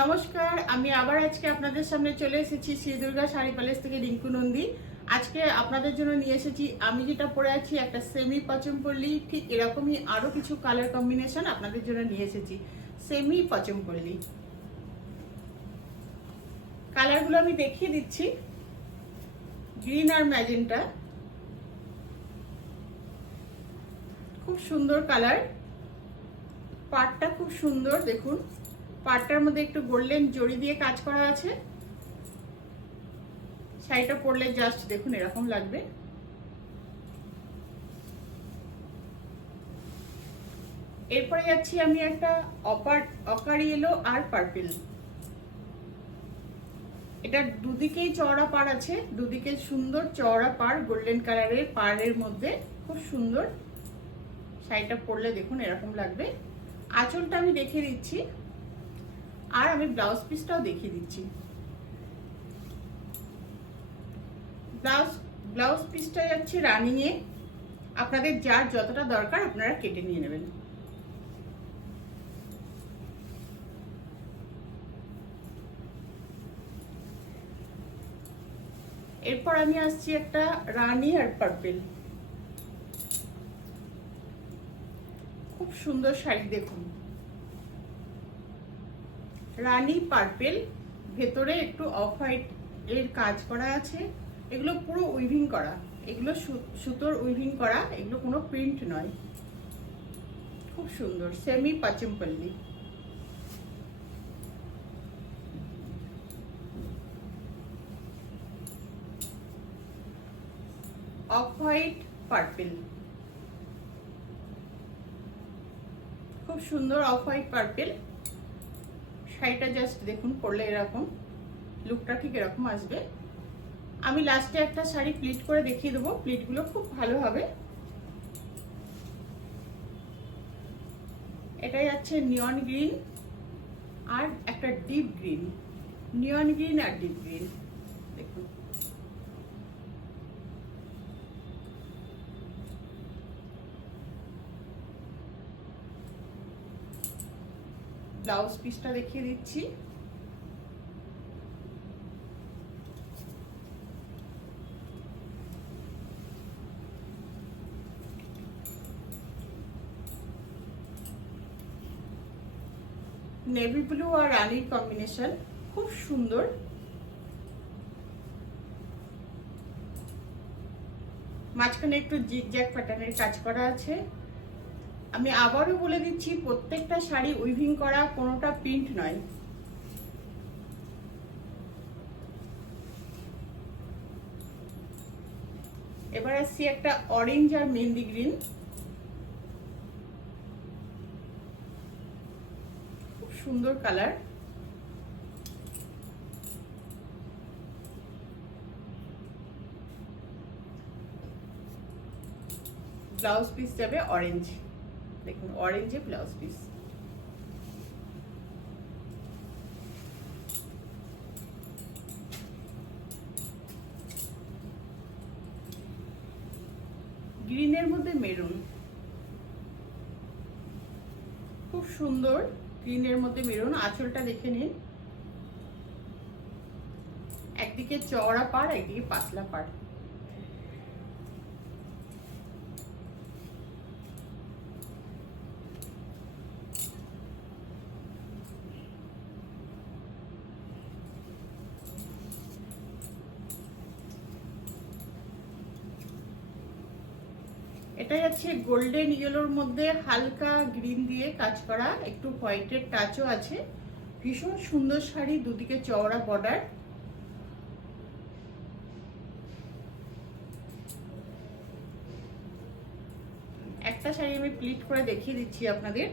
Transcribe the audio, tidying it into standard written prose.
নমস্কার, আমি আবার আজকে আপনাদের সামনে চলে এসেছি শ্রী দুর্গা শাড়ি প্যালেস থেকে রিঙ্কু নন্দী। আজকে আপনাদের জন্য নিয়ে এসেছি আমি যেটা পরে আছি একটা সেমি পচমপল্লি, ঠিক এরকমই আরো কিছু কালার কম্বিনেশন আপনাদের জন্য নিয়ে এসেছি। সেমি পচমপল্লি কালারগুলো আমি দেখিয়ে দিচ্ছি। গ্রিন আর ম্যাজেন্টা, খুব সুন্দর কালার। পাটটা খুব সুন্দর, দেখুন পাটটার মধ্যে একটু গোল্ডেন জড়ি দিয়ে কাজ করা আছে। শাড়িটা পরলে জাস্ট দেখুন এরকম লাগবে। এরপরে যাচ্ছি আমি একটা অকার ইয়েলো আর পার্পল। এটা দুদিকেই চওড়া পাড় আছে, দুদিকে সুন্দর চওড়া পাড়, গোল্ডেন কালারের পাড়ের মধ্যে খুব সুন্দর। শাড়িটা পরলে দেখুন এরকম লাগবে। আঁচলটা আমি দেখিয়ে দিচ্ছি আর আমি ব্লাউজ পিসটাও দেখিয়ে দিচ্ছি। ব্লাউজ পিসটা যাচ্ছে রানিং এ, আপনাদের যার যতটা দরকার আপনারা কেটে নিয়ে নেবেন। এরপর আমি আসছি একটা রানী আর পার্পল, খুব সুন্দর শাড়ি। দেখুন রানী পার্পল, ভেতরে একটু অফ হোয়াইট এর কাজ করা আছে। এগুলো পুরো উইভিং করা, এগুলো সুতোর উইভিং করা, এগুলো কোনো প্রিন্ট নয়। খুব সুন্দর semi Pochampally. Off white purple, খুব সুন্দর অফ হোয়াইট পার্পল। শাড়িটা জাস্ট দেখুন পরলে এরকম লুকটা ঠিক এরকম আসবে। আমি লাস্টে একটা শাড়ি প্লিট করে দেখিয়ে দেবো, প্লিটগুলো খুব ভালো হবে। এটা যাচ্ছে নিয়ন গ্রিন আর একটা ডিপ গ্রিন, নিয়ন গ্রিন আর ডিপ গ্রিন। দেখুন ব্লাউজ পিসটা দেখিয়ে দিচ্ছি। নেভি ব্লু আর রানীর কম্বিনেশন, খুব সুন্দর। মাঝখানে একটু জিগজ্যাগ প্যাটার্নের কাজ করা আছে। আমি আবারও বলে দিচ্ছি প্রত্যেকটা শাড়ি উইভিং করা, কোনোটা প্রিন্ট নয়। এবার আসছি একটা অরেঞ্জ আর মেহেন্দি গ্রিন, খুব সুন্দর কালার। ব্লাউজ পিস যাবে অরেঞ্জ, দেখুন অরেঞ্জে ব্লাউজ পিস। গ্রিনের মধ্যে মেরুন, খুব সুন্দর গ্রিনের মধ্যে মেরুন। আঁচলটা দেখে নিন, একদিকে চওড়া পাড় একদিকে পাতলা পাড়। এটা যাচ্ছে গোল্ডেন ইয়েলোর মধ্যে হালকা গ্রিন দিয়ে কাজ করা, একটু হোয়াইটের টাচও আছে। ভীষণ সুন্দর শাড়ি, দুদিকে চওড়া বর্ডার। একটা শাড়ি আমি প্লিট করে দেখিয়ে দিচ্ছি আপনাদের।